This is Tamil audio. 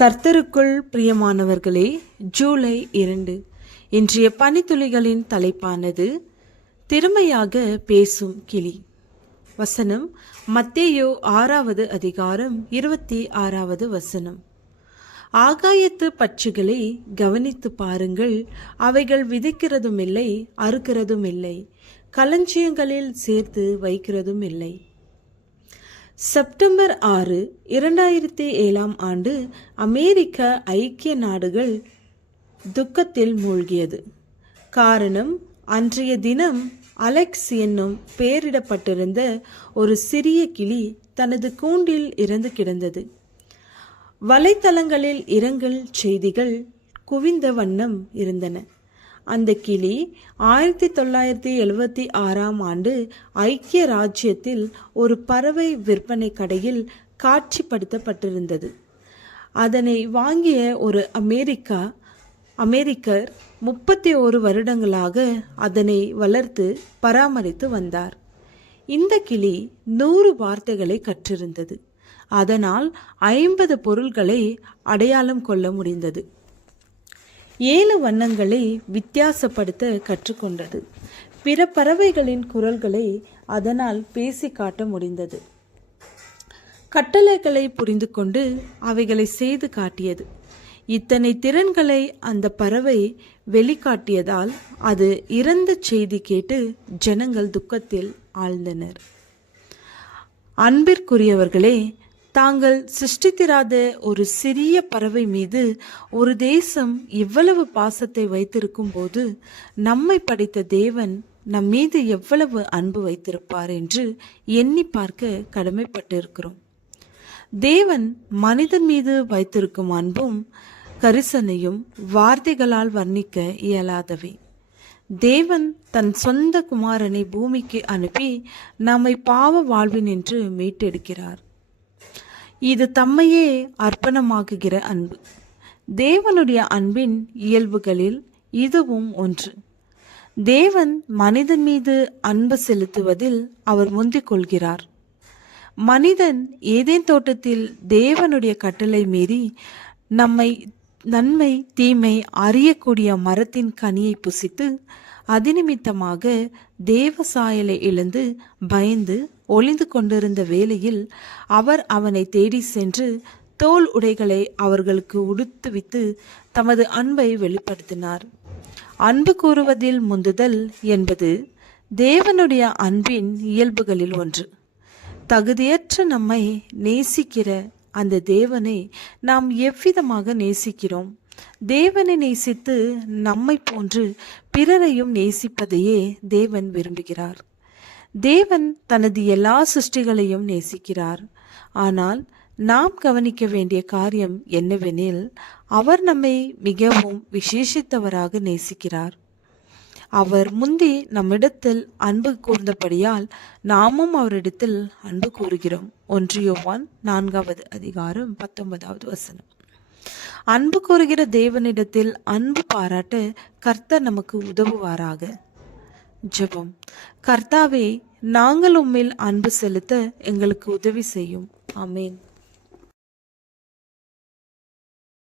கர்த்தருக்குள் பிரியமானவர்களே, ஜூலை 2 இன்றைய பனித்துளிகளின் தலைப்பானது திறமையாக பேசும் கிளி. வசனம் மத்தேயு 6வது அதிகாரம் 26வது வசனம். ஆகாயத்து பட்சிகளை கவனித்து பாருங்கள், அவைகள் விதைக்கிறதும் இல்லை, அறுக்கிறதும் இல்லை, களஞ்சியங்களில் சேர்த்து வைக்கிறதும் இல்லை. செப்டம்பர் 6, 2007 அமெரிக்க ஐக்கிய நாடுகள் துக்கத்தில் மூழ்கியது. காரணம், அன்றைய தினம் அலெக்ஸ் என்னும் பெயரிடப்பட்டிருந்த ஒரு சிறிய கிளி தனது கூண்டில் இறந்து கிடந்தது. வலைத்தளங்களில் இரங்கல் செய்திகள் குவிந்த வண்ணம் இருந்தன. அந்த கிளி 1976 ஐக்கிய ராஜ்யத்தில் ஒரு பறவை விற்பனை கடையில் காட்சிப்படுத்தப்பட்டிருந்தது. அதனை வாங்கிய ஒரு அமெரிக்கர் 31 வருடங்களாக அதனை வளர்த்து பராமரித்து வந்தார். இந்த கிளி 100 வார்த்தைகளை கற்றிருந்தது. அதனால் 50 பொருள்களை அடையாளம் கொள்ள முடிந்தது. 7 வண்ணங்களை வித்தியாசப்படுத்த கற்றுக்கொண்டது. பிற பறவைகளின் குரல்களை அதனால் பேசி காட்ட முடிந்தது. கட்டளைகளை புரிந்து கொண்டு அவைகளை செய்து காட்டியது. இத்தனை திறன்களை அந்த பறவை வெளிக்காட்டியதால் அது இறந்த செய்தி கேட்டு ஜனங்கள் துக்கத்தில் ஆழ்ந்தனர். அன்பிற்குரியவர்களே, தாங்கள் சிருஷ்டித்திராத ஒரு சிறிய பறவை மீது ஒரு தேசம் இவ்வளவு பாசத்தை வைத்திருக்கும் போது நம்மை படைத்த தேவன் நம் மீது எவ்வளவு அன்பு வைத்திருப்பார் என்று எண்ணி பார்க்க கடமைப்பட்டிருக்கிறோம். தேவன் மனிதன் மீது வைத்திருக்கும் அன்பும் கரிசனையும் வார்த்தைகளால் வர்ணிக்க இயலாதவை. தேவன் தன் சொந்த குமாரனை பூமிக்கு அனுப்பி நம்மை பாவ வாழ்வினின்று மீட்டெடுக்கிறார். இது தம்மையே அர்ப்பணமாக்குகிற அன்பு. தேவனுடைய அன்பின் இயல்புகளில் இதுவும் ஒன்று. தேவன் மனிதன் மீது அன்பு செலுத்துவதில் அவர் முந்திக் கொள்கிறார். மனிதன் ஏதேன் தோட்டத்தில் தேவனுடைய கட்டளை மீறி நன்மை தீமை அறியக்கூடிய மரத்தின் கனியை புசித்து அதிநிமித்தமாக தேவ சாயலை இழந்து பயந்து ஒளிந்து கொண்டிருந்த வேளையில் அவர் அவனை தேடி சென்று தோல் உடைகளை அவர்களுக்கு உடுத்துவித்து தமது அன்பை வெளிப்படுத்தினார். அன்பு கூறுவதில் முந்துதல் என்பது தேவனுடைய அன்பின் இயல்புகளில் ஒன்று. தகுதியற்ற நம்மை நேசிக்கிற அந்த தேவனை நாம் எவ்விதமாக நேசிக்கிறோம்? தேவனை நேசித்து நம்மை போன்று பிறரையும் நேசிப்பதையே தேவன் விரும்புகிறார். தேவன் தனது எல்லா சிருஷ்டிகளையும் நேசிக்கிறார். ஆனால் நாம் கவனிக்க வேண்டிய காரியம் என்னவெனில், அவர் நம்மை மிகவும் விசேஷித்தவராக நேசிக்கிறார். அவர் முந்தி நம்மிடத்தில் அன்பு கூர்ந்தபடியால் நாமும் அவரிடத்தில் அன்பு கூறுகிறோம். 1 யோவான் 4வது அதிகாரம் 19வது வசனம். அன்பு கூறுகிற தேவனிடத்தில் அன்பு பாராட்ட கர்த்தர் நமக்கு உதவுவாராக. ஜெபம். கர்த்தாவே, நாங்கள் உம்மில் அன்பு செலுத்த எங்களுக்கு உதவி செய்யும். ஆமென்.